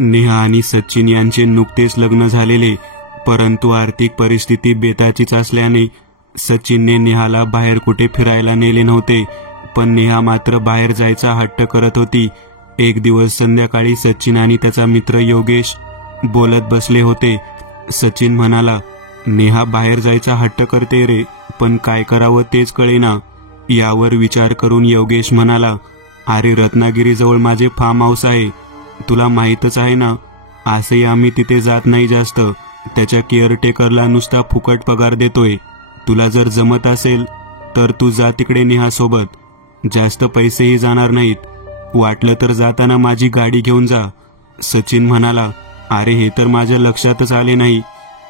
नेहा आणि सचिन यांचे नुकतेच लग्न झालेले, परंतु आर्थिक परिस्थिती बेताचीच असल्याने सचिनने नेहाला बाहेर कुठे फिरायला नेले नव्हते. पण नेहा मात्र बाहेर जायचा हट्ट करत होती. एक दिवस संध्याकाळी सचिन आणि त्याचा मित्र योगेश बोलत बसले होते. सचिन म्हणाला, नेहा बाहेर जायचा हट्ट करते रे, पण काय करावं तेच कळेना. यावर विचार करून योगेश म्हणाला, अरे रत्नागिरीजवळ माझे फार्म हाऊस आहे, तुला माहीतच आहे ना. असंही आम्ही तिथे जात नाही जास्त. त्याच्या केअरटेकरला नुसता फुकट पगार देतोय. तुला जर जमत असेल तर तू जा तिकडे नेहासोबत. जास्त पैसेही जाणार नाहीत. वाटलं तर जाताना माझी गाडी घेऊन जा. सचिन म्हणाला, अरे हे तर माझ्या लक्षातच आले नाही.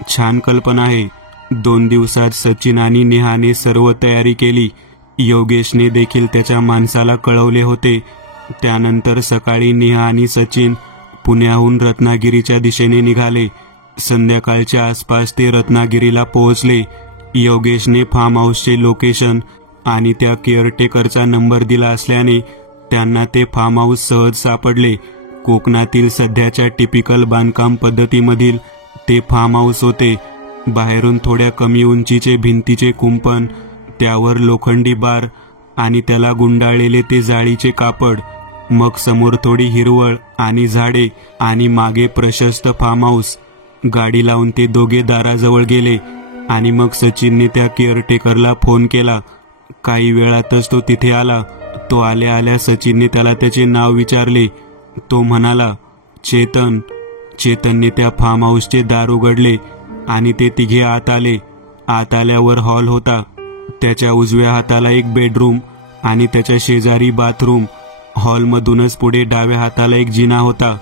छान कल्पना आहे. 2 दिवसात सचिन आणि नेहाने सर्व तयारी केली. योगेशने देखील त्याच्या माणसाला कळवले होते. त्यानंतर सकाळी नेहा आणि सचिन पुण्याहून रत्नागिरीच्या दिशेने निघाले. संध्याकाळच्या आसपास ते रत्नागिरीला पोहोचले. योगेशने फार्म हाऊसचे लोकेशन आणि त्या केअरटेकरचा नंबर दिला असल्याने त्यांना ते फार्म हाऊस सहज सापडले. कोकणातील सध्याच्या टिपिकल बांधकाम पद्धतीमधील ते फार्म हाऊस होते. बाहेरून थोड्या कमी उंचीचे भिंतीचे कुंपण, त्यावर लोखंडी बार आणि त्याला गुंडाळलेले ते जाळीचे कापड. मग समोर थोडी हिरवळ आणि झाडे आणि मागे प्रशस्त फार्म हाऊस. गाडी लावून ते दोघे दाराजवळ गेले आणि मग सचिनने त्या केअरटेकरला फोन केला. काही वेळातच तो तिथे आला. तो आल्या आल्या सचिनने त्याला त्याचे नाव विचारले. तो म्हणाला, चेतन. चेतनने त्या फार्म हाऊसचे दार उघडले आणि ते तिघे आत आले. आत आल्यावर हॉल होता. त्याच्या उजव्या हाताला एक बेडरूम आणि त्याच्या शेजारी बाथरूम. हॉलमधूनच पुढे डाव्या हाताला एक जिना होता.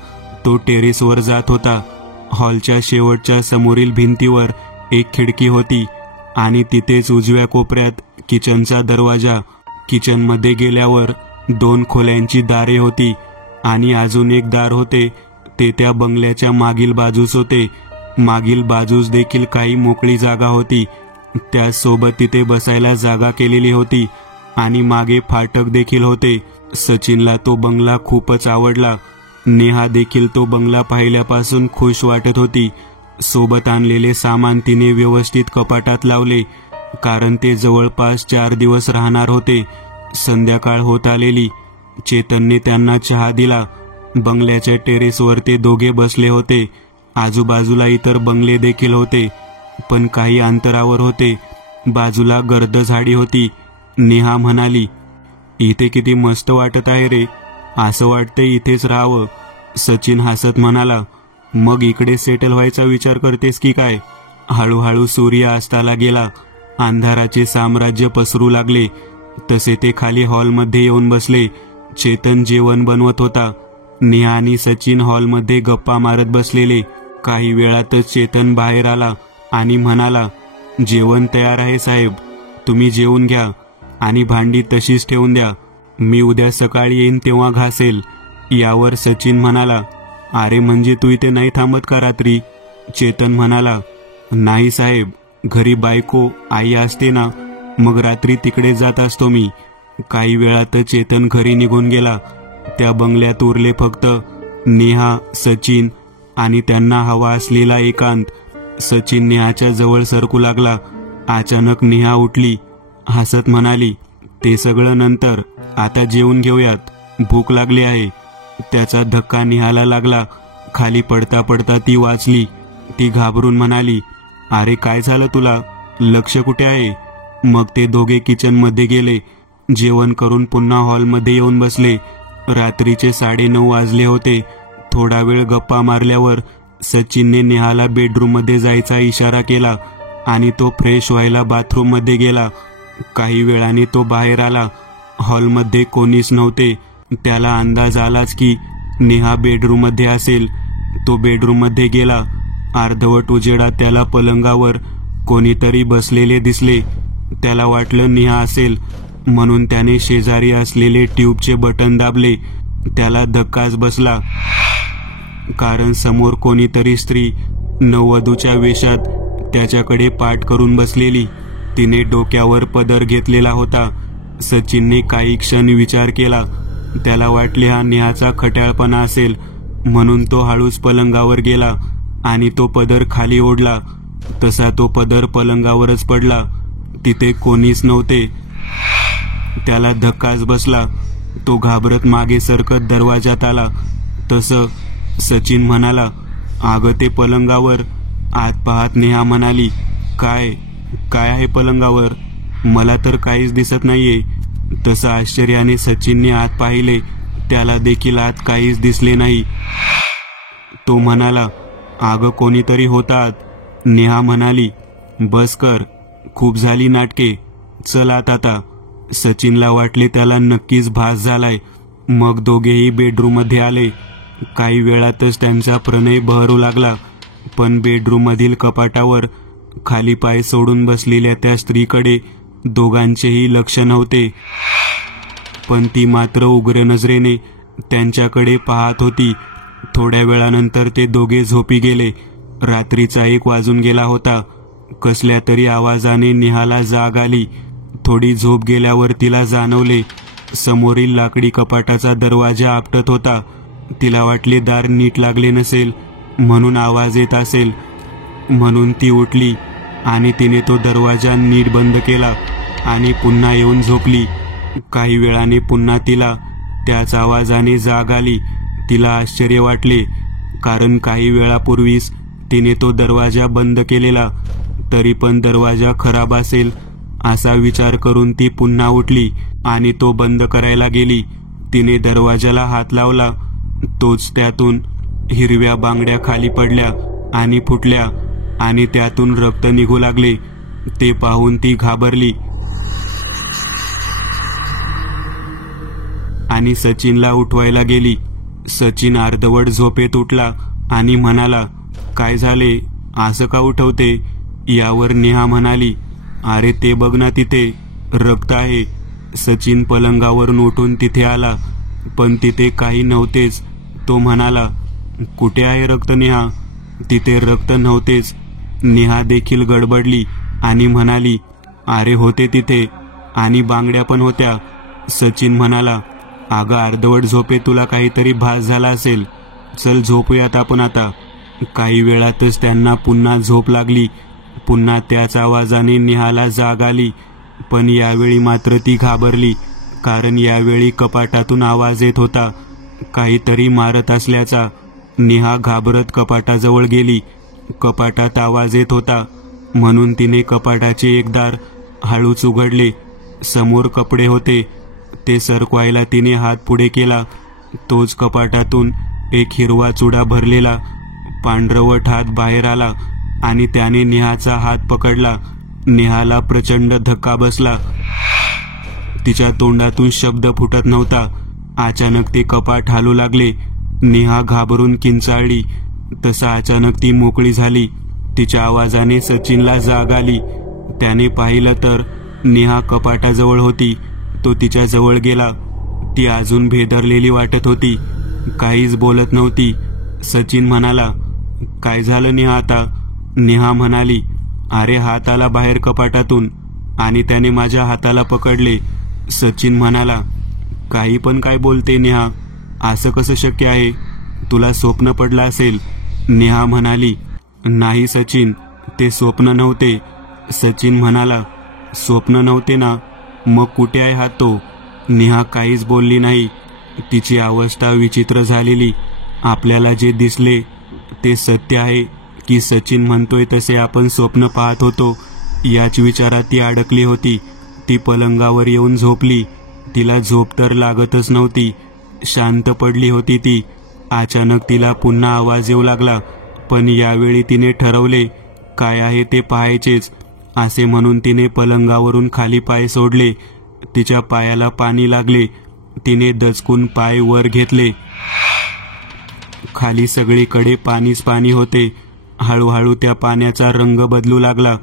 तो टेरेसवर जात होता. हॉलच्या शेवटच्या समोरील भिंतीवर एक खिडकी होती आणि तिथेच उजव्या कोपऱ्यात किचनचा दरवाजा. किचनमध्ये गेल्यावर 2 खोल्यांची दारे होती आणि अजून एक दार होते. ते त्या बंगल्याच्या मागील बाजूस होते. मागील बाजूस देखील काही मोकळी जागा होती. त्यासोबत तिथे बसायला जागा केलेली होती आणि मागे फाटक देखील होते. सचिनला तो बंगला खूपच आवडला. नेहा देखील तो बंगला पाहिल्यापासून खुश वाटत होती. सोबत आणलेले सामान तिने व्यवस्थित कपाटात लावले, कारण ते जवळपास 4 दिवस राहणार होते. संध्याकाळ होत आलेली. चेतनने त्यांना चहा दिला. बंगल्याच्या टेरेसवर ते दोघे बसले होते. आजूबाजूला इतर बंगले देखील होते, पण काही अंतरावर होते. बाजूला गर्द झाडी होती. नेहा म्हणाली, इथे किती मस्त वाटत आहे रे, असं वाटते इथेच राहावं. सचिन हसत म्हणाला, मग इकडे सेटल व्हायचा विचार करतेस की काय? हळूहळू सूर्य अस्ताला गेला. अंधाराचे साम्राज्य पसरू लागले. तसे ते खाली हॉलमध्ये येऊन बसले. चेतन जेवण बनवत होता. नेहा आणि सचिन हॉलमध्ये गप्पा मारत बसलेले. काही वेळातच चेतन बाहेर आला आणि म्हणाला, जेवण तयार आहे साहेब, तुम्ही जेवून घ्या आणि भांडी तशीच ठेवून द्या. मी उद्या सकाळी येईन तेव्हा घासेल. यावर सचिन म्हणाला, अरे म्हणजे तू इथे नाही थांबत का रात्री? चेतन म्हणाला, नाही साहेब, घरी बायको आई असते ना, मग रात्री तिकडे जात असतो मी. काही वेळातच चेतन घरी निघून गेला. त्या बंगल्यात उरले फक्त नेहा, सचिन आणि त्यांना हवा असलेला एकांत. सचिन नेहाच्या जवळ सरकू लागला. अचानक नेहा उठली. हसत म्हणाली, ते सगळं नंतर, आता जेवून घेऊयात, भूक लागली आहे. त्याचा धक्का नेहाला लागला. खाली पडता पडता ती वाचली. ती घाबरून म्हणाली, अरे काय झालं तुला? लक्ष कुठे आहे? मग ते दोघे किचनमध्ये गेले. जेवण करून पुन्हा हॉलमध्ये येऊन बसले. रात्रीचे 9:30 वाजले होते. थोडा वेळ गप्पा मारल्यावर सचिनने नेहाला बेडरूममध्ये जायचा इशारा केला आणि तो फ्रेश व्हायला बाथरूममध्ये गेला. काही वेळाने तो बाहेर आला. हॉलमध्ये कोणीच नव्हते. त्याला अंदाज आलाच की नेहा बेडरूममध्ये असेल. तो बेडरूममध्ये गेला. अर्धवट उजेडात त्याला पलंगावर कोणीतरी बसलेले दिसले. त्याला वाटलं नेहा असेल, म्हणून त्याने शेजारी असलेले ट्यूबचे बटन दाबले. त्याला धक्काच बसला, कारण समोर कोणीतरी स्त्री नववधूच्या वेशात त्याच्याकडे पाठ करून बसलेली. तिने डोक्यावर पदर घेतलेला होता. सचिनने काही क्षण विचार केला. त्याला वाटले हा नेहाचा खट्याळपणा असेल, म्हणून तो हळूच पलंगावर गेला आणि तो पदर खाली ओढला. तसा तो पदर पलंगावरच पडला. तिथे कोणीच नव्हते. त्याला धक्काच बसला. तो घाबरत मागे सरकत दरवाजात आला. तसं सचिन म्हणाला, "अगं ते पलंगावर." आत पाहत नेहा म्हणाली, काय काय आहे पलंगावर? मला तर काहीच दिसत नाहीये." तसं आश्चर्याने सचिनने आत पाहिले. त्याला देखील आत काहीच दिसले नाही. तो म्हणाला, "अगं कोणीतरी होता आत." नेहा म्हणाली, "बस कर, खूप झाली नाटके, चल आत आता." सचिनला वाटले त्याला नक्कीच भास झालाय. मग दोघेही बेडरूममध्ये आले. काही वेळातच त्यांचा प्रणय बहरू लागला. पण बेडरूममधील कपाटावर खाली पाय सोडून बसलेल्या त्या स्त्रीकडे दोघांचेही लक्ष नव्हते. पण ती मात्र उग्र नजरेने त्यांच्याकडे पाहत होती. थोड्या वेळानंतर ते दोघे झोपी गेले. रात्रीचा 1 वाजून गेला होता. कसल्या तरी आवाजाने नेहाला जाग आली. थोडी झोप गेल्यावर तिला जाणवले समोरील लाकडी कपाटाचा दरवाजा आपटत होता. तिला वाटले दार नीट लागले नसेल म्हणून आवाज येत असेल. म्हणून ती उठली आणि तिने तो दरवाजा नीट बंद केला आणि पुन्हा येऊन झोपली. काही वेळाने पुन्हा तिला त्याच आवाजाने जाग आली. तिला आश्चर्य वाटले, कारण काही वेळापूर्वीच तिने तो दरवाजा बंद केलेला. तरी पण दरवाजा खराब असेल असा विचार करून ती पुन्हा उठली आणि तो बंद करायला गेली. तिने दरवाजाला हात लावला. तोच त्यातून हिरव्या बांगड्या खाली पडल्या आणि फुटल्या आणि त्यातून रक्त निघू लागले. ते पाहून ती घाबरली आणि सचिनला उठवायला गेली. सचिन अर्धवट झोपेत उठला आणि म्हणाला, "काय झाले? असं का उठवते?" यावर नेहा म्हणाली, "अरे ते बघ ना, तिथे रक्त आहे." सचिन पलंगावरून उठून तिथे आला, पण तिथे काही नव्हतेच. तो म्हणाला, "कुठे आहे रक्त नेहा?" तिथे रक्त नव्हतेच. नेहा देखील गडबडली आणि म्हणाली, "अरे होते तिथे, आणि बांगड्या पण होत्या." सचिन म्हणाला, "अगं अर्धवट झोपेत तुला काहीतरी भास झाला असेल. चल झोपूयात आपण आता." काही वेळातच त्यांना पुन्हा झोप लागली. पुन्हा त्याच आवाजाने नेहाला जाग आली. पण यावेळी मात्र ती घाबरली, कारण यावेळी कपाटातून आवाज येत होता, काहीतरी मारत असल्याचा. नेहा घाबरत कपाटाजवळ गेली. कपाटात आवाज येत होता म्हणून तिने कपाटाचे एक दार हळूच उघडले. समोर कपडे होते. ते सरकवायला तिने हात पुढे केला. तोच कपाटातून एक हिरवा चुडा भरलेला पांढरवट हात बाहेर आला आणि त्याने नेहाचा हात पकडला. नेहाला प्रचंड धक्का बसला. तिच्या तोंडातून शब्द फुटत नव्हता. अचानक ते कपाट हालू लागले. नेहा घाबरून किंचाळली. तसा अचानक ती मोकळी झाली. तिच्या आवाजाने सचिनला जाग आली. त्याने पाहिलं तर नेहा कपाटाजवळ होती. तो तिच्या जवळ गेला. ती अजून भेदरलेली वाटत होती. काहीच बोलत नव्हती. सचिन म्हणाला, "काय झालं नेहा आता?" नेहा म्हणाली, "अरे हात आला बाहेर कपाटातून आणि त्याने माझ्या हाताला पकडले." सचिन म्हणाला, "काही पण काय बोलते नेहा? असं कसं शक्य आहे? तुला स्वप्न पडलं असेल." नेहा म्हणाली, "नाही सचिन, ते स्वप्न नव्हते." सचिन म्हणाला, "स्वप्न नव्हते ना? मग कुठे आहे हा तो?" नेहा काहीच बोलली नाही. तिची अवस्था विचित्र झालेली. आपल्याला जे दिसले ते सत्य आहे की सचिन म्हणतोय तसे आपण स्वप्न पाहत होतो, याच विचारात ती अडकली होती. ती पलंगावर येऊन झोपली. तिला झोप तर लागतच नव्हती. शांत पडली होती ती. अचानक तिला पुन्हा आवाज येऊ लागला. पण यावेळी तिने ठरवले, काय आहे ते पाहायचेच. असे म्हणून तिने पलंगावरून खाली पाय सोडले. तिच्या पायाला पाणी लागले. तिने दचकून पाय वर घेतले. खाली सगळीकडे पाणीच पाणी होते. हळूहळू त्या पाण्याचा रंग बदलू लागला.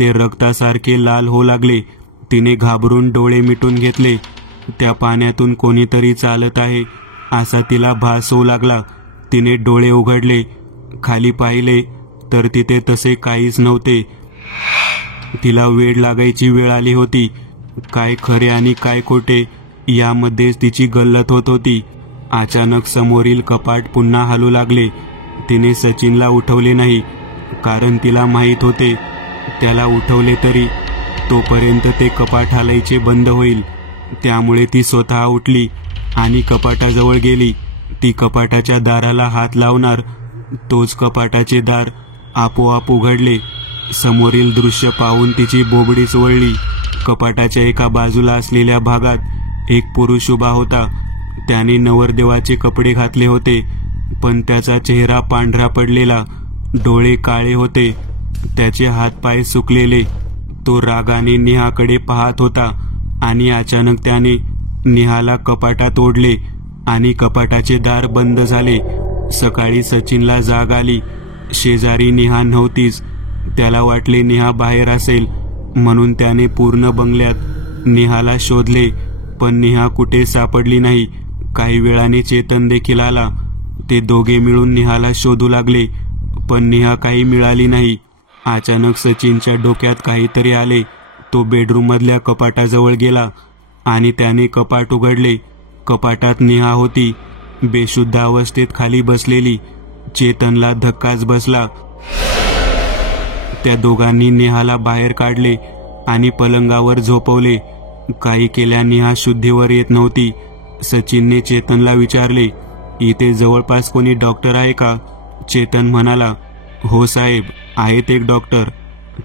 ते रक्तासारखे लाल होऊ लागले. तिने घाबरून डोळे मिटून घेतले. त्या पाण्यातून कोणीतरी चालत आहे असा तिला भास होऊ लागला. तिने डोळे उघडले. खाली पाहिले तर तिथे तसे काहीच नव्हते. तिला वेड लागायची वेळ आली होती. काय खरे आणि काय खोटे यामध्येच तिची गल्लत होत होती. अचानक समोरील कपाट पुन्हा हलू लागले. तिने सचिनला उठवले नाही, कारण तिला माहीत होते त्याला उठवले तरी तोपर्यंत ते कपाट हलायचे बंद होईल. त्यामुळे ती स्वतः उठली आणि कपाटाजवळ गेली. ती कपाटाच्या दाराला हात लावणार, तोच कपाटाचे दार आपोआप उघडले. समोरील दृश्य पाहून तिची बोबडीच वळली. कपाटाच्या एका बाजूला असलेल्या भागात एक पुरुष उभा होता. त्याने नवरदेवाचे कपडे घातले होते, पण त्याचा चेहरा पांढरा पडलेला, डोळे काळे होते, त्याचे हातपाय सुकलेले. तो रागाने नेहाकडे पाहत होता आणि अचानक त्याने नेहाला कपाटात ओढले आणि कपाटाचे दार बंद झाले. सकाळी सचिनला जाग आली. शेजारी नेहा नव्हतीच. त्याला वाटले नेहा बाहेर असेल, म्हणून त्याने पूर्ण बंगल्यात नेहाला शोधले, पण नेहा कुठे सापडली नाही. काही वेळाने चेतन देखील आला. ते दोघे मिळून नेहाला शोधू लागले, पण नेहा काही मिळाली नाही. अचानक सचिनच्या डोक्यात काहीतरी आले. तो बेडरूममधल्या कपाटाजवळ गेला आणि त्याने कपाट उघडले. कपाटात नेहा होती, बेशुद्ध अवस्थेत खाली बसलेली. चेतनला धक्काच बसला. त्या दोघांनी नेहाला बाहेर काढले आणि पलंगावर झोपवले. काही केल्या नेहा शुद्धीवर येत नव्हती. सचिनने चेतनला विचारले, इथे जवळपास कोणी डॉक्टर आहे का? चेतन म्हणाला, हो साहेब, आहेत एक डॉक्टर.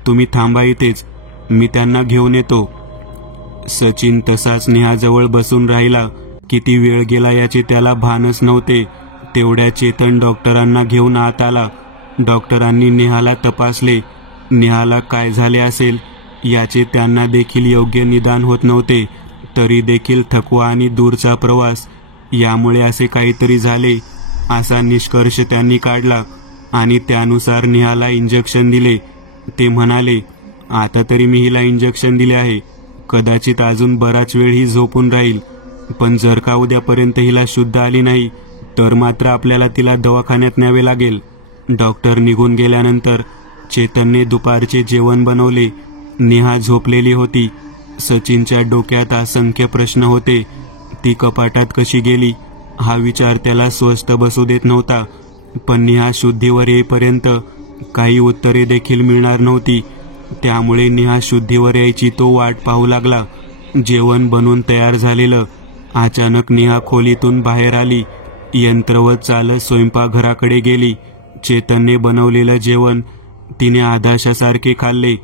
तुम्ही थांबा इथेच, मी त्यांना घेऊन येतो. सचिन तसाच नेहाजवळ बसून राहिला. किती वेळ गेला याचे त्याला भानच नव्हते. तेवढ्या चेतन डॉक्टरांना घेऊन आत आला. डॉक्टरांनी नेहाला तपासले. नेहाला काय झाले असेल याचे त्यांना देखील योग्य निदान होत नव्हते. तरी देखील थकवा आणि दूरचा प्रवास यामुळे असे काहीतरी झाले असा निष्कर्ष त्यांनी काढला आणि त्यानुसार नेहाला इंजेक्शन दिले. ते म्हणाले, आता तरी मी हिला इंजेक्शन दिले आहे, कदाचित अजून बराच वेळ ही झोपून राहील, पण जर का उद्यापर्यंत हिला शुद्ध आली नाही तर मात्र आपल्याला तिला दवाखान्यात न्यावे लागेल. डॉक्टर निघून गेल्यानंतर चेतनने दुपारचे जेवण बनवले. नेहा झोपलेली होती. सचिनच्या डोक्यात असंख्य प्रश्न होते. ती कपाटात कशी गेली हा विचार त्याला स्वस्थ बसू देत नव्हता. पण नेहा शुद्धीवर येईपर्यंत काही उत्तरे देखील मिळणार नव्हती. त्यामुळे नेहा शुद्धीवर यायची तो वाट पाहू लागला. जेवण बनवून तयार झालेलं. अचानक नेहा खोलीतून बाहेर आली. यंत्रवत चालत स्वयंपाकघराकडे गेली. चेतनने बनवलेलं जेवण तिने आधाशासारखे खाल्ले.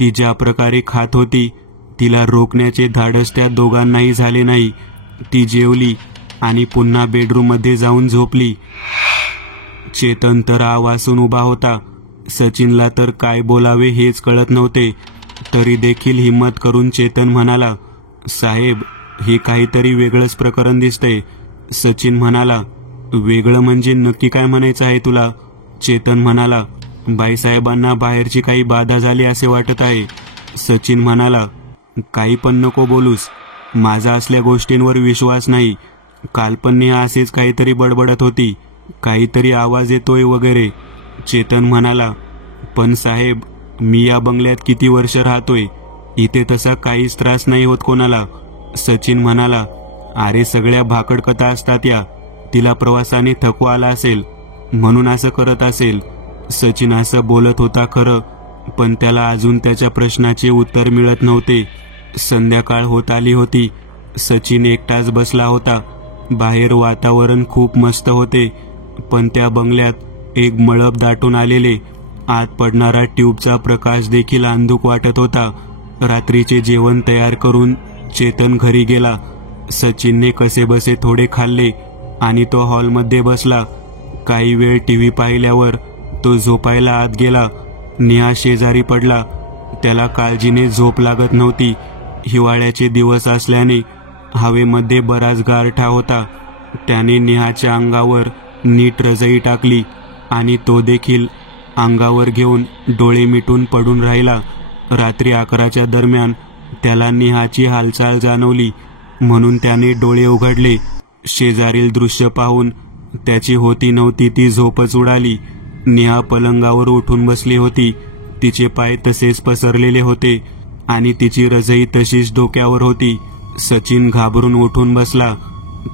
ती ज्या प्रकारे खात होती तिला रोखण्याचे धाडस त्या दोघांनाही झाले नाही. ती जेवली आणि पुन्हा बेडरूममध्ये जाऊन झोपली. चेतन तर आवासून उभा होता. सचिनला तर काय बोलावे हेच कळत नव्हते. तरी देखील हिम्मत करून चेतन म्हणाला, साहेब, हे काहीतरी वेगळंच प्रकरण दिसतंय. सचिन म्हणाला, वेगळं म्हणजे नक्की काय म्हणायचं आहे तुला? चेतन म्हणाला, बाईसाहेबांना बाहेरची काही बाधा झाली असे वाटत आहे. सचिन म्हणाला, काही पण नको बोलूस, माझा असल्या गोष्टींवर विश्वास नाही. काल पण नेहा असेच काहीतरी बडबडत होती, काहीतरी आवाज येतोय वगैरे. चेतन म्हणाला, पण साहेब, मी या बंगल्यात किती वर्ष राहतोय, इथे तसा काहीच त्रास नाही होत कोणाला. सचिन म्हणाला, अरे सगळ्या भाकड कथा असतात या. तिला प्रवासाने थकवा आला असेल म्हणून असं करत असेल. सचिन असं बोलत होता खरं, पण त्याला अजून त्याच्या प्रश्नाचे उत्तर मिळत नव्हते. संध्याकाळ होत आली होती. सचिन एकटाच बसला होता. बाहेर वातावरण खूप मस्त होते, पण त्या बंगल्यात एक मळब दाटून आलेले. आत पडणारा ट्यूबचा प्रकाश देखील अंधुक वाटत होता. रात्रीचे जेवण तयार करून चेतन घरी गेला. सचिनने कसेबसे थोडे खाल्ले आणि तो हॉलमध्ये बसला. काही वेळ टीव्ही पाहिल्यावर तो झोपायला आत गेला. नेहा शेजारी पडला. त्याला काळजीने झोप लागत नव्हती. हिवाळ्याचे दिवस असल्याने हवेमध्ये बराच गारठा होता. त्याने नेहाच्या अंगावर नीट रजई टाकली आणि तो देखील अंगावर घेऊन डोळे मिटून पडून राहिला. रात्री 11च्या दरम्यान त्याला नेहाची हालचाल जाणवली, म्हणून त्याने डोळे उघडले. शेजारील दृश्य पाहून त्याची होती नव्हती ती झोपच उडाली. नेहा पलंगावर उठून बसली होती. तिचे पाय तसेच पसरलेले होते आणि तिची रजई तशीच डोक्यावर होती. सचिन घाबरून उठून बसला.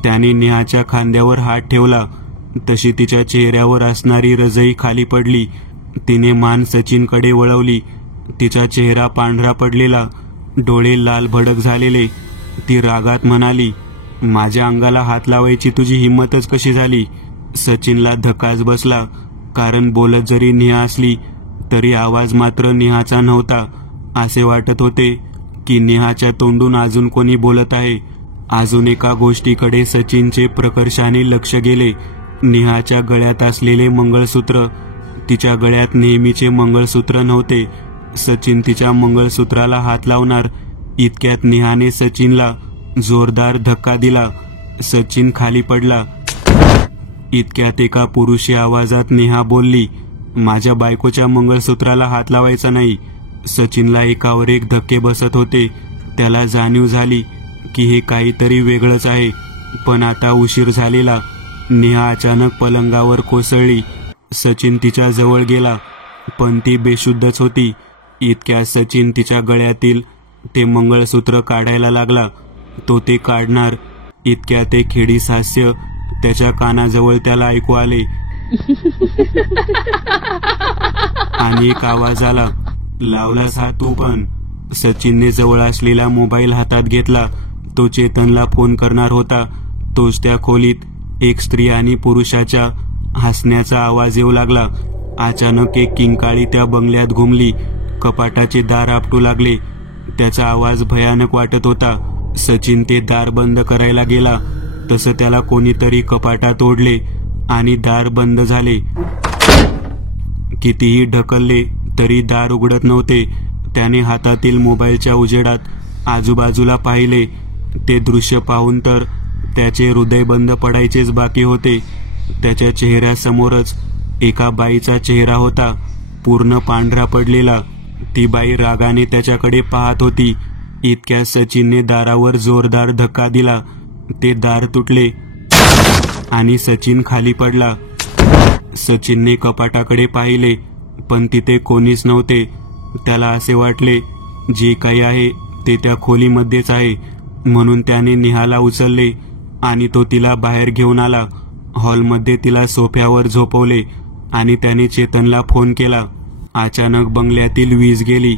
त्याने नेहाच्या खांद्यावर हात ठेवला. तशी तिच्या चेहऱ्यावर असणारी रजई खाली पडली. तिने मान सचिनकडे वळवली. तिचा चेहरा पांढरा पडलेला, डोळे लाल भडक झालेले. ती रागात म्हणाली, माझ्या अंगाला हात लावायची तुझी हिंमतच कशी झाली? सचिनला धक्काच बसला, कारण बोलत जरी नेहा असली तरी आवाज मात्र नेहाचा नव्हता. असे वाटत होते की नेहाच्या तोंडून अजून कोणी बोलत आहे. अजून एका गोष्टीकडे सचिनचे प्रकर्षाने लक्ष गेले. नेहाच्या गळ्यात असलेले मंगळसूत्र. तिच्या गळ्यात नेहमीचे मंगळसूत्र नव्हते. सचिन तिच्या मंगळसूत्राला हात लावणार इतक्यात नेहाने सचिनला जोरदार धक्का दिला. सचिन खाली पडला. इतक्यात एका पुरुषी आवाजात नेहा बोलली, माझ्या बायकोच्या मंगळसूत्राला हात लावायचा नाही. सचिनला एकावर एक धक्के बसत होते. त्याला जाणीव झाली की हे काहीतरी वेगळंच आहे. पण आता उशीर झालेला. नेहा अचानक पलंगावर कोसळली. सचिन तिच्या जवळ गेला, पण ती बेशुद्धच होती. इतक्यात सचिन तिच्या गळ्यातील ते मंगळसूत्र काढायला लागला. तो ते काढणार इतक्यात एक खेडीस हास्य त्याच्या कानाजवळ त्याला ऐकू आले. आणि एक आवाज आला, लावलास हा तू पण? सचिनने जवळ असलेला मोबाईल हातात घेतला. तो चेतनला फोन करणार होता. तोच त्या खोलीत एक स्त्री आणि पुरुषाच्या हसण्याचा आवाज येऊ लागला. अचानक एक किंकाळी त्या बंगल्यात घुमली. कपाटाचे दार आपटू लागले. त्याचा आवाज भयानक वाटत होता. सचिन ते दार बंद करायला गेला तसं त्याला कोणीतरी कपाटात ओढले आणि दार बंद झाले. कितीही ढकलले तरी दार उघडत नव्हते. त्याने हातातील मोबाईलच्या उजेडात आजूबाजूला पाहिले. ते दृश्य पाहून तर त्याचे हृदय बंद पडायचेच बाकी होते. त्याच्या चेहऱ्यासमोरच एका बाईचा चेहरा होता, पूर्ण पांढरा पडलेला. ती बाई रागाने त्याच्याकडे पाहत होती. इतक्या सचिनने दारावर जोरदार धक्का दिला. ते दार तुटले आणि सचिन खाली पडला. सचिनने कपाटाकडे पाहिले, पण तिथे कोणीच नव्हते. त्याला असे वाटले जे काही आहे ते त्या खोलीमध्येच आहे. म्हणून त्याने नेहाला उचलले आणि तो तिला बाहेर घेऊन आला. हॉलमध्ये तिला सोफ्यावर झोपवले आणि त्याने चेतनला फोन केला. अचानक बंगल्यातील वीज गेली.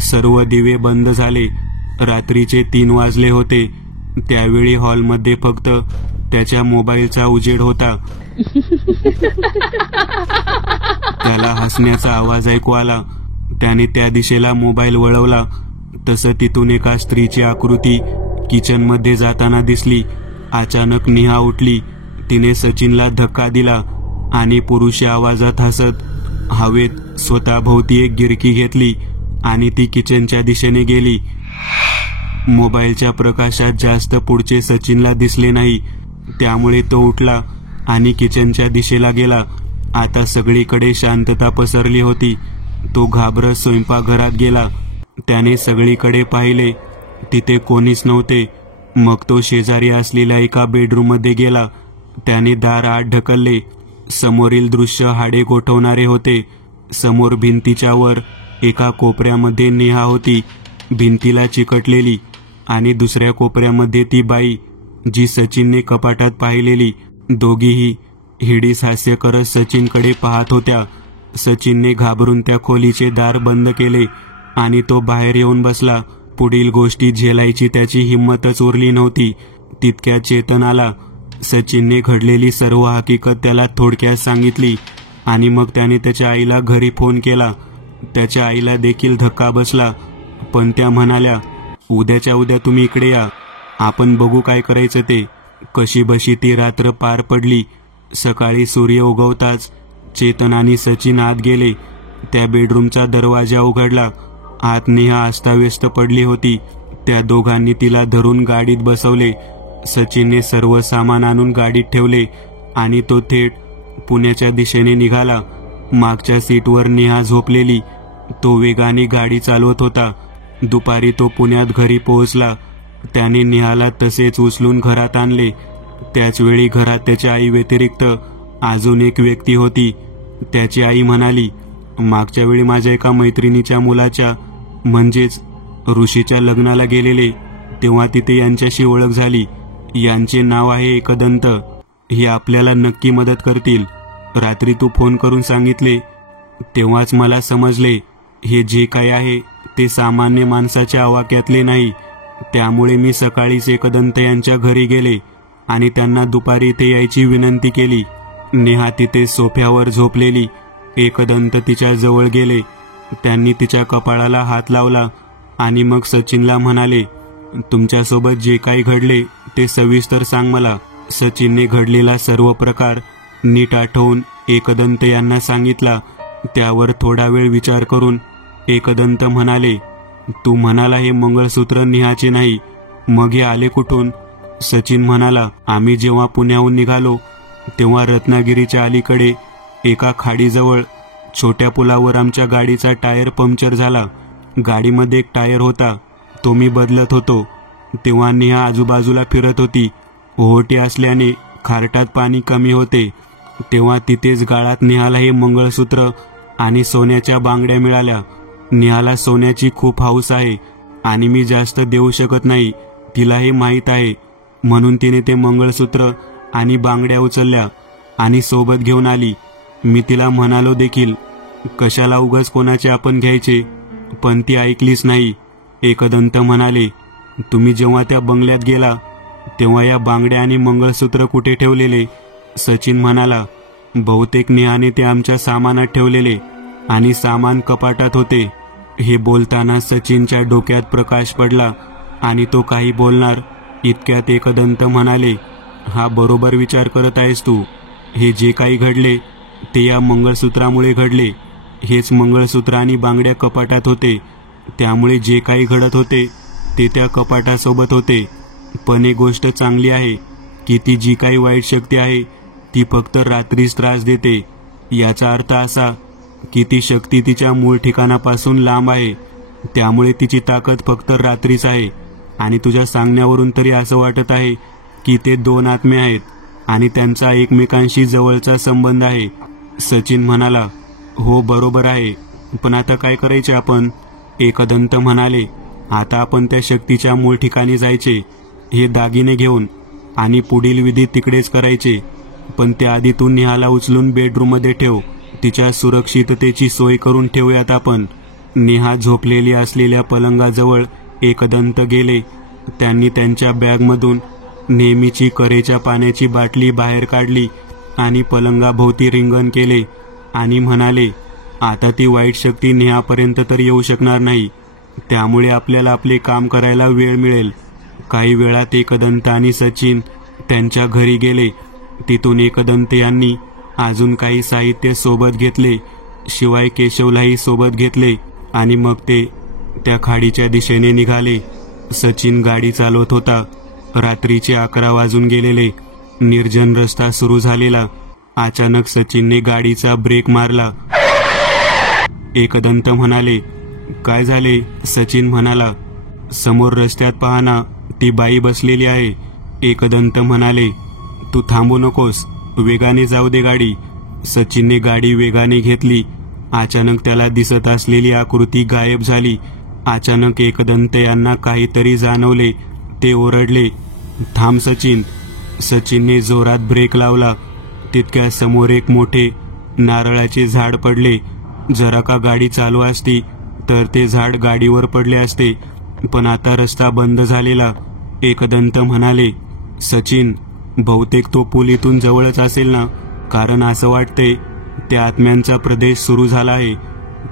सर्व दिवे बंद झाले. रात्रीचे 3 वाजले होते. त्यावेळी हॉलमध्ये फक्त त्याच्या मोबाईलचा उजेड होता. त्याला हसण्याचा आवाज ऐकू आला. त्याने त्या दिशेला मोबाईल वळवला तसं तिथून एका स्त्रीची आकृती किचनमध्ये जाताना दिसली. अचानक नेहा उठली. तिने सचिनला धक्का दिला आणि पुरुषी आवाजात हसत हवेत स्वतःभोवती एक गिरकी घेतली आणि ती किचनच्या दिशेने गेली. मोबाईलच्या प्रकाशात जास्त पुढचे सचिनला दिसले नाही. त्यामुळे तो उठला आणि किचनच्या दिशेला गेला. आता सगळीकडे शांतता पसरली होती. तो घाबरत स्वयंपाकघरात गेला. त्याने सगळीकडे पाहिले, तिथे कोणीच नव्हते. मग तो शेजारी असलेल्या एका बेडरूममध्ये गेला. त्याने दार आत ढकलले. समोरील दृश्य हाडे गोठवणारे होते. समोर भिंतीच्या वर एका कोपऱ्यामध्ये नेहा होती, भिंतीला चिकटलेली, आणि दुसऱ्या कोपऱ्यामध्ये ती बाई जी सचिनने कपाटात पाहिलेली. दोघीही हिडीस हास्य करत सचिनकडे पाहत होत्या. सचिनने घाबरून त्या खोलीचे दार बंद केले आणि तो बाहेर येऊन बसला. पुढील गोष्टी झेलायची त्याची हिंमतच उरली नव्हती. तितक्यात चेतन आला. सचिनने घडलेली सर्व हकीकत त्याला थोडक्यात सांगितली आणि मग त्याने त्याच्या आईला घरी फोन केला. त्याच्या आईला देखील धक्का बसला, पण त्या म्हणाल्या, उद्याच्या उद्या तुम्ही इकडे या, आपण बघू काय करायचं ते. कशीबशी ती रात्र पार पडली. सकाळी सूर्य उगवताच चेतन आणि सचिन आत गेले. त्या बेडरूमचा दरवाजा उघडला. आत नेहा अस्ताव्यस्त पडली होती. त्या दोघांनी तिला धरून गाडीत बसवले. सचिनने सर्व सामान आणून गाडीत ठेवले आणि तो थेट पुण्याच्या दिशेने निघाला. मागच्या सीटवर नेहा झोपलेली. तो वेगाने गाडी चालवत होता. दुपारी तो पुण्यात घरी पोहोचला. त्याने नेहाला तसेच उचलून घरात आणले. त्याचवेळी घरात त्याच्या आई व्यतिरिक्त अजून एक व्यक्ती होती. त्याची आई म्हणाली, मागच्या वेळी माझ्या एका मैत्रिणीच्या मुलाच्या म्हणजेच ऋषीच्या लग्नाला गेलेले तेव्हा तिथे यांच्याशी ओळख झाली. यांचे नाव आहे एकदंत. हे आपल्याला नक्की मदत करतील. रात्री तू फोन करून सांगितले तेव्हाच मला समजले हे जे काही आहे ते सामान्य माणसाच्या आवाक्यातले नाही. त्यामुळे मी सकाळीच एकदंत यांच्या घरी गेले आणि त्यांना दुपारी इथे यायची विनंती केली. नेहा तिथे सोफ्यावर झोपलेली. एकदंत तिच्या जवळ गेले. त्यांनी तिच्या कपाळाला हात लावला आणि मग सचिनला म्हणाले, तुमच्यासोबत जे काही घडले ते सविस्तर सांग मला. सचिनने घडलेला सर्व प्रकार नीट आठवून एकदंत यांना सांगितला. त्यावर थोडा वेळ विचार करून एकदंत म्हणाले, तू म्हणाला हे मंगळसूत्र नेहाचे नाही, मग हे आले कुठून? सचिन म्हणाला, आम्ही जेव्हा पुण्याहून निघालो तेव्हा रत्नागिरीच्या अलीकडे एका खाडीजवळ छोट्या पुलावर आमच्या गाडीचा टायर पंक्चर झाला. गाडीमध्ये एक टायर होता, तो मी बदलत होतो. तेव्हा नेहा आजूबाजूला फिरत होती. ओहोटी असल्याने खारटात पाणी कमी होते. तेव्हा तिथेच गाळात नेहाला हे मंगळसूत्र आणि सोन्याच्या बांगड्या मिळाल्या. नेहाला सोन्याची खूप हौस आहे आणि मी जास्त देऊ शकत नाही, तिला हे माहीत आहे. म्हणून तिने ते मंगळसूत्र आणि बांगड्या उचलल्या आणि सोबत घेऊन आली. मी तिला म्हणालो देखील, कशाला उगाच कोणाचे आपण घ्यायचे, पण ती ऐकलीच नाही. एकदंत म्हणाले, तुम्ही जेव्हा त्या बंगल्यात गेला तेव्हा या बांगड्या आणि मंगळसूत्र कुठे ठेवलेले? सचिन म्हणाला, बहुतेक नेहाने ते आमच्या सामानात ठेवलेले आणि सामान कपाटात होते. हे बोलताना सचिनच्या डोक्यात प्रकाश पडला आणि तो काही बोलणार इतक्यात एकदंत म्हणाले, हा बरोबर विचार करत आहेस तू. हे जे काही घडले ते या मंगळसूत्रामुळे घडले. हेच मंगळसूत्र आणि बांगड्या कपाटात होते, त्यामुळे जे काही घडत होते ते त्या कपाटासोबत होते. पण एक गोष्ट चांगली आहे की ती जी काही वाईट शक्ती आहे ती फक्त रात्रीच त्रास देते. याचा अर्थ असा की ती शक्ती तिच्या मूळ ठिकाणापासून लांब आहे, त्यामुळे तिची ताकद फक्त रात्रीच आहे. आणि तुझ्या सांगण्यावरून तरी असं वाटत आहे की ते दोन आत्मे आहेत आणि त्यांचा एकमेकांशी जवळचा संबंध आहे. सचिन म्हणाला, हो बरोबर आहे, पण आता काय करायचे आपण? एकदंत म्हणाले, आता आपण त्या शक्तीच्या मूळ ठिकाणी जायचे, हे दागिने घेऊन, आणि पुढील विधी तिकडेच करायचे. पण त्याआधी तू नेहाला उचलून बेडरूममध्ये ठेव. तिच्या सुरक्षिततेची सोय करून ठेवूयात आपण. नेहा झोपलेली असलेल्या पलंगाजवळ एकदंत गेले. त्यांनी त्यांच्या बॅगमधून नेहमीची करेच्या पाण्याची बाटली बाहेर काढली आणि पलंगाभोवती रिंगण केले आणि म्हणाले, आता ती वाईट शक्ती नेहापर्यंत तर येऊ शकणार नाही, त्यामुळे आपल्याला आपले काम करायला वेळ मिळेल. काही वेळात एकदंत आणि सचिन त्यांच्या घरी गेले. तिथून एकदंत यांनी अजून काही साहित्य सोबत घेतले, शिवाय केशवलाही सोबत घेतले आणि मग ते त्या खाडीच्या दिशेने निघाले. सचिन गाडी चालवत होता. रात्रीचे 11 वाजून गेलेले. निर्जन रस्ता सुरू झालेला. अचानक सचिनने गाडीचा ब्रेक मारला. एकदंत म्हणाले, काय झाले? सचिन म्हणाला, समोर रस्त्यात पाहना, ती बाई बसलेली आहे. एकदंत म्हणाले, तू थांबू नकोस, वेगाने जाऊ दे गाडी. सचिनने गाडी वेगाने घेतली. अचानक त्याला दिसत असलेली आकृती गायब झाली. अचानक एकदंत यांना काहीतरी जाणवले. ते ओरडले, थांब सचिन. सचिनने जोरात ब्रेक लावला. तितक्या समोर एक मोठे नारळाचे झाड पडले. जरा का गाडी चालू असती तर ते झाड गाडीवर पडले असते, पण आता रस्ता बंद झालेला. एकदंत म्हणाले, सचिन, बहुतेक तो पूल इथून जवळच असेल ना, कारण असं वाटते त्या आत्म्यांचा प्रदेश सुरू झाला आहे,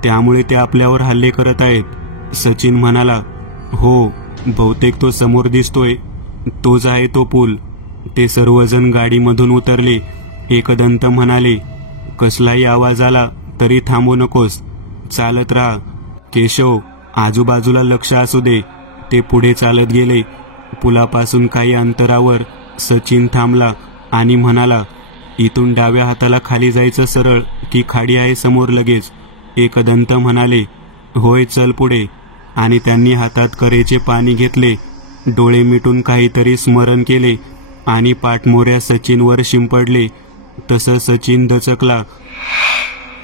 त्यामुळे ते आपल्यावर हल्ले करत आहेत. सचिन म्हणाला, हो, बहुतेक तो समोर दिसतोय, तोच आहे तो पूल. ते सर्वजण गाडीमधून उतरले. एकदंत म्हणाले, कसलाही आवाज आला तरी थांबू नकोस, चालत राहा. केशव, आजूबाजूला लक्ष असू दे. ते पुढे चालत गेले. पुलापासून काही अंतरावर सचिन थांबला आणि म्हणाला, इथून डाव्या हाताला खाली जायचं सरळ की खाडी आहे समोर लगेच? एकदंत म्हणाले, होय, चल पुढे. आणि त्यांनी हातात करेचे पाणी घेतले. डोळे मिटून काहीतरी स्मरण केले आणि पाठमोऱ्या सचिनवर शिंपडले. तसं सचिन दचकला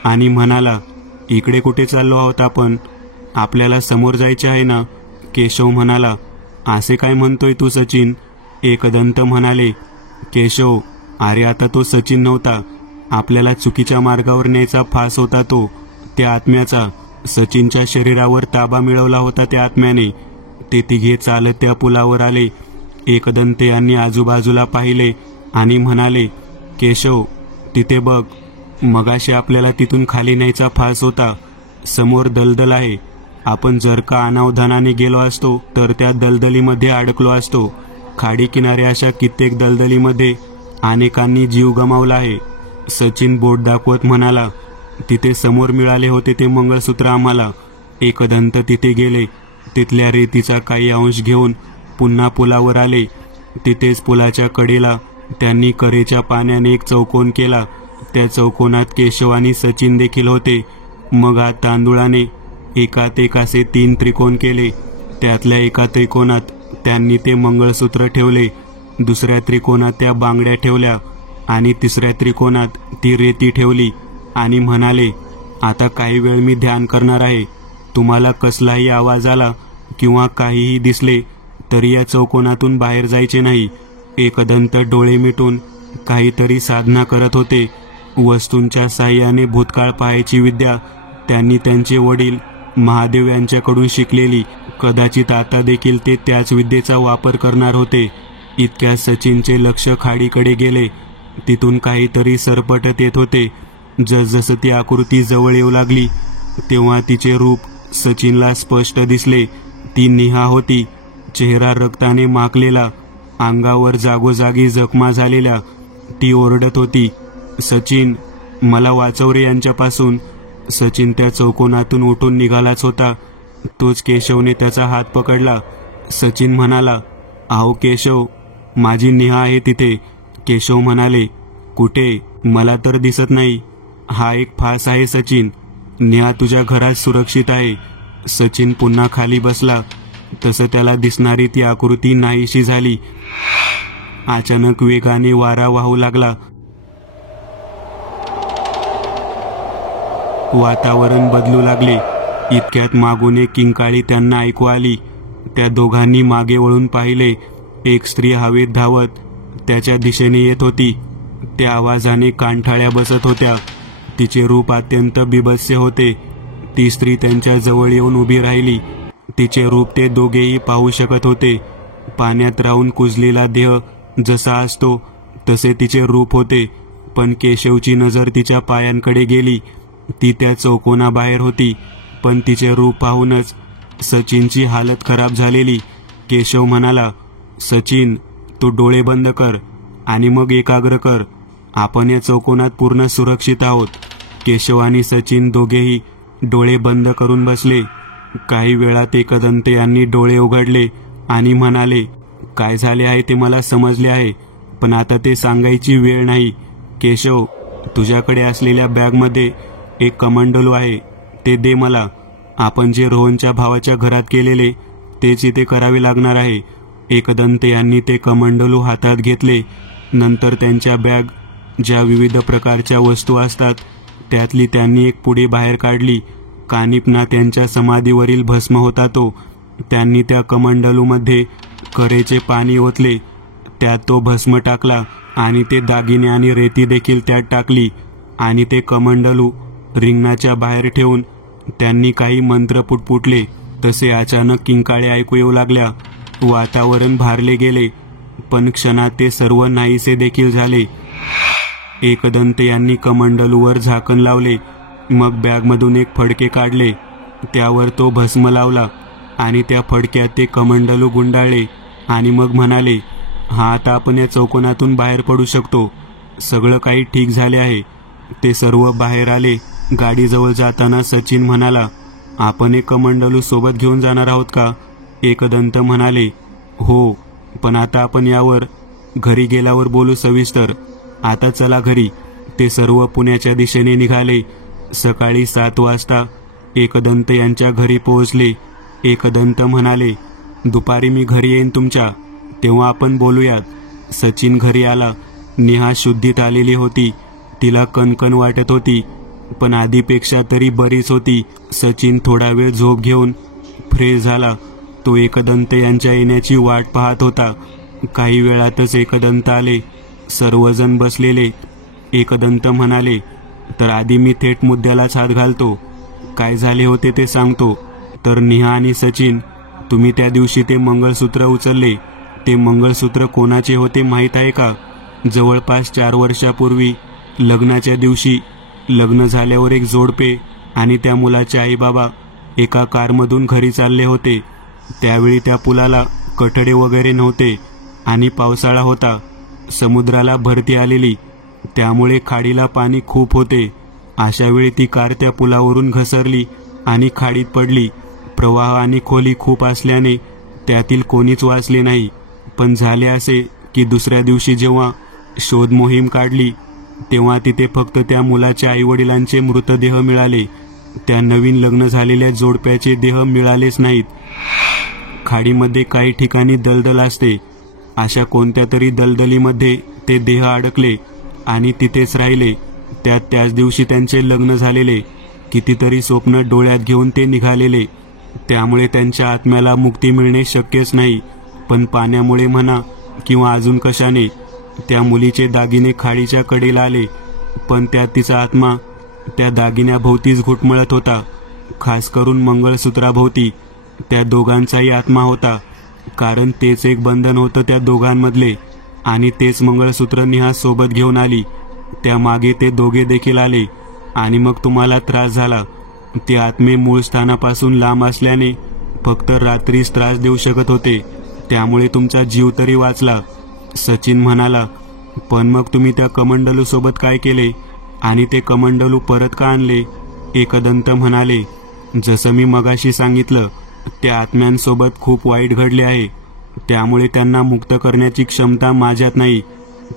आणि म्हणाला, इकडे कुठे चाललो आहोत आपण? आपल्याला समोर जायचे आहे ना? केशव म्हणाला, असे काय म्हणतोय तू सचिन? एकदंत म्हणाले. केशव, अरे आता तो सचिन नव्हता. आपल्याला चुकीच्या मार्गावर न्यायचा फास होता तो, त्या आत्म्याचा. सचिनच्या शरीरावर ताबा मिळवला होता त्या आत्म्याने. ते तिघे चालत त्या पुलावर आले. एकदंत यांनी आजूबाजूला पाहिले आणि म्हणाले, केशव, तिथे बघ. मगाशी आपल्याला तिथून खाली न्यायचा फास होता. समोर दलदल आहे. आपण जर का अनावधानाने गेलो असतो तर त्या दलदलीमध्ये अडकलो असतो. खाडी किनारे अशा कित्येक दलदलीमध्ये अनेकांनी जीव गमावला आहे. सचिन बोट दाखवत म्हणाला. तिथे समोर मिळाले होते ते मंगळसूत्र आम्हाला. एकदंत तिथे गेले. तिथल्या रेतीचा काही अंश घेऊन पुन्हा पुलावर आले. तिथेच पुलाच्या कडेला त्यांनी करेच्या पाण्याने एक चौकोन केला. त्या चौकोनात केशव आणि सचिन देखील होते. मग तांदुळाने एकात एक असे 3 त्रिकोण केले. त्यातल्या एका त्रिकोणात त्यांनी ते मंगळसूत्र ठेवले, दुसऱ्या त्रिकोणात त्या बांगड्या ठेवल्या आणि तिसऱ्या त्रिकोणात ती रेती ठेवली आणि म्हणाले, आता काही वेळ मी ध्यान करणार आहे. तुम्हाला कसलाही आवाज आला किंवा काहीही दिसले तरी या चौकोनातून बाहेर जायचे नाही. एकदंत डोळे मिटून काहीतरी साधना करत होते. वस्तूंच्या साह्याने भूतकाळ पाहायची विद्या त्यांनी त्यांचे वडील महादेव यांच्याकडून शिकलेली. कदाचित आता देखील ते त्याच विद्येचा वापर करणार होते. इतक्या सचिनचे लक्ष खाडीकडे गेले. तिथून काहीतरी सरपटत येत होते. जसजसं ती आकृती जवळ येऊ लागली तेव्हा तिचे रूप सचिनला स्पष्ट दिसले. ती निहा होती. चेहरा रक्ताने माखलेला, अंगावर जागोजागी जखमा झालेल्या. ती ओरडत होती, सचिन, मला वाचव रे यांच्यापासून. सचिन त्या चौकोनातून उठून निघालाच होता. तोच केशवने त्याचा हात पकडला. सचिन म्हणाला, अहो केशव, माझी निहा आहे तिथे. केशव म्हणाले, कुठे? मला तर दिसत नाही. हा एक फास आहे सचिन. निहा तुझ्या घरात सुरक्षित आहे. सचिन पुन्हा खाली बसला. तसं त्याला दिसणारी ती आकृती नाहीशी झाली. अचानक वेगाने वारा वाहू लागला. वातावरण बदलू लागले. इतक्यात मागून एक किंकाळी त्यांना ऐकू आली. त्या दोघांनी मागे वळून पाहिले. एक स्त्री हवेत धावत त्याच्या दिशेने येत होती. त्या आवाजाने कानठाळ्या बसत होत्या. तिचे रूप अत्यंत बिभत्स्य होते. ती स्त्री त्यांच्या जवळ येऊन उभी राहिली. तिचे रूप ते दोघेही पाहू शकत होते. पाण्यात राहून कुजलेला देह जसा असतो तसे तिचे रूप होते. पण केशवची नजर तिच्या पायांकडे गेली. ती त्या चौकोनाबाहेर होती. पण तिचे रूप पाहूनच सचिनची हालत खराब झालेली. केशव म्हणाला, सचिन, तू डोळे बंद कर आणि मग एकाग्र कर. आपण या चौकोनात पूर्ण सुरक्षित आहोत. केशव आणि सचिन दोघेही डोळे बंद करून बसले. काही वेळात एकदंत यांनी डोळे उघडले आणि म्हणाले, काय झाले आहे ते मला समजले आहे, पण आता ते सांगायची वेळ नाही. केशव, तुझ्याकडे असलेल्या बॅगमध्ये एक कमंडलू आहे, ते दे मला. आपण जे रोहनच्या भावाच्या घरात केलेले तेच इथे करावे लागणार आहे. एकदंत यांनी ते कमंडलू हातात घेतले. नंतर त्यांच्या बॅग, ज्या विविध प्रकारच्या वस्तू असतात, त्यातली त्यांनी एक पुडी बाहेर काढली. कानिपना त्यांच्या समाधीवरील भस्म होता तो. त्यांनी त्या कमंडलूमध्ये करेचे पाणी ओतले. त्यात तो भस्म टाकला आणि ते दागिने आणि रेती देखील त्यात टाकली आणि ते कमंडलू रिंगणाच्या बाहेर ठेवून त्यांनी काही मंत्र पुटपुटले. तसे अचानक किंकाळे ऐकू येऊ लागल्या. वातावरण भारले गेले. पण क्षणात ते सर्व नाहीसे देखील झाले. एकदंत यांनी कमंडलूवर झाकण लावले. मग बॅगमधून एक फडके काढले. त्यावर तो भस्म लावला आणि त्या फडक्यात ते कमंडलू गुंडाळले आणि मग म्हणाले, हा, आता आपण या चौकोनातून बाहेर पडू शकतो. सगळं काही ठीक झाले आहे. ते सर्व बाहेर आले. गाडीजवळ जाताना सचिन म्हणाला, आपण एक कमंडलू सोबत घेऊन जाणार आहोत का? एकदंत म्हणाले, हो, पण आता आपण यावर घरी गेल्यावर बोलू सविस्तर. आता चला घरी. ते सर्व पुण्याच्या दिशेने निघाले. सकाळी 7 वाजता एकदंत यांच्या घरी पोहोचले. एकदंत म्हणाले, दुपारी मी घरी येईन तुमच्या, तेव्हा आपण बोलूयात. सचिन घरी आला. निहा शुद्धीत आलेली होती. तिला कणकण वाटत होती, पण आधीपेक्षा तरी बरीच होती. सचिन थोडा वेळ झोप घेऊन फ्रेश झाला. तो एकदंत यांच्या येण्याची वाट पाहत होता. काही वेळातच एकदंत आले. सर्वजण बसलेले. एकदंत म्हणाले, तर आधी मी थेट मुद्द्यालाच हात घालतो. काय झाले होते ते सांगतो. तर नेहा आणि सचिन, तुम्ही त्या दिवशी ते मंगळसूत्र उचलले, ते मंगळसूत्र कोणाचे होते माहीत आहे का? जवळपास 4 वर्षापूर्वी लग्नाच्या दिवशी लग्न झाल्यावर एक जोडपे आणि त्या मुलाचे आईबाबा एका कारमधून घरी चालले होते. त्यावेळी त्या पुलाला कठडे वगैरे नव्हते आणि पावसाळा होता. समुद्राला भरती आलेली, त्यामुळे खाडीला पाणी खूप होते. अशावेळी ती कार त्या पुलावरून घसरली आणि खाडीत पडली. प्रवाह आणि खोली खूप असल्याने त्यातील कोणीच वाचले नाही. पण झाले असे की दुसऱ्या दिवशी जेव्हा शोध मोहीम काढली तेव्हा तिथे फक्त त्या मुलाच्या आईवडिलांचे मृतदेह मिळाले. त्या नवीन लग्न झालेल्या जोडप्याचे देह मिळालेच नाहीत. खाडीमध्ये काही ठिकाणी दलदल असते. अशा कोणत्या तरी दलदलीमध्ये ते देह अडकले आणि तिथेच राहिले. त्याच दिवशी त्यांचे लग्न झालेले. कितीतरी स्वप्न डोळ्यात घेऊन ते निघालेले. त्यामुळे त्यांच्या आत्म्याला मुक्ती मिळणे शक्यच नाही. पण पाण्यामुळे म्हणा किंवा अजून कशाने त्या मुलीचे दागिने खाडीच्या कडेला आले. पण त्यात तिचा आत्मा त्या दागिन्याभोवतीच घुटमळत होता. खास करून मंगळसूत्राभोवती. त्या दोघांचाही आत्मा होता. कारण तेच एक बंधन होतं त्या दोघांमधले. आणि तेच मंगळसूत्र नेहा सोबत घेऊन आली. त्यामागे ते दोघे देखील आले. आणि मग तुम्हाला त्रास झाला. ते आत्मे मूळ स्थानापासून लांब असल्याने फक्त रात्रीच त्रास देऊ शकत होते. त्यामुळे तुमचा जीव तरी वाचला. सचिन म्हणाला, पण मग तुम्ही त्या कमंडलू सोबत काय केले आणि ते कमंडलू परत का आणले? एकदंत म्हणाले, जसं मी मगाशी सांगितलं, त्या आत्म्यांसोबत खूप वाईट घडले आहे. त्यामुळे त्यांना मुक्त करण्याची क्षमता माझ्यात नाही.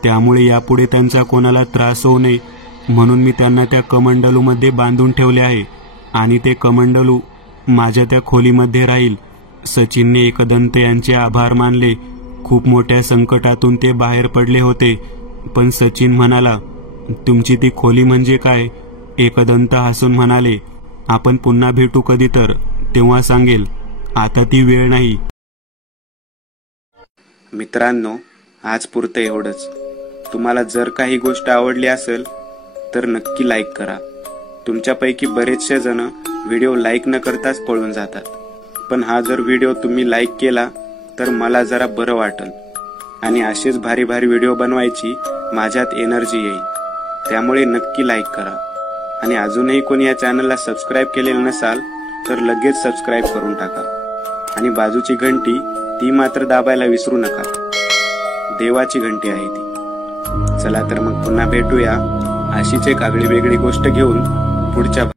त्यामुळे यापुढे त्यांचा कोणाला त्रास होऊ नये म्हणून मी त्यांना त्या कमंडलूमध्ये बांधून ठेवले आहे आणि ते कमंडलू माझ्या त्या खोलीमध्ये राहील. सचिनने एकदंत यांचे आभार मानले. खूप मोठ्या संकटातून ते बाहेर पडले होते. पण सचिन म्हणाला, तुमची ती खोली म्हणजे काय? एकदंत हसून म्हणाले, आपण पुन्हा भेटू कधी तर, तेव्हा सांगेल. आता ती वेळ नाही. मित्रांनो, आज पुरतं एवढंच. तुम्हाला जर काही गोष्ट आवडली असेल तर नक्की लाईक करा. तुमच्यापैकी बरेचसे जण व्हिडिओ लाईक न करताच पळून जातात. पण हा जर व्हिडिओ तुम्ही लाईक केला तर मला जरा बरं वाटेल आणि असेच भारी भारी व्हिडिओ बनवायची माझ्यात एनर्जी येईल. त्यामुळे नक्की लाईक करा. आणि अजूनही कोणी या चॅनलला सबस्क्राईब केलेलं नसाल तर लगेच सबस्क्राईब करून टाका. आणि बाजूची घंटी ती मात्र दाबायला विसरू नका. देवाची घंटी आहे ती. चला तर मग पुन्हा भेटूया अशीच एक आगळी वेगळी गोष्ट घेऊन पुढच्या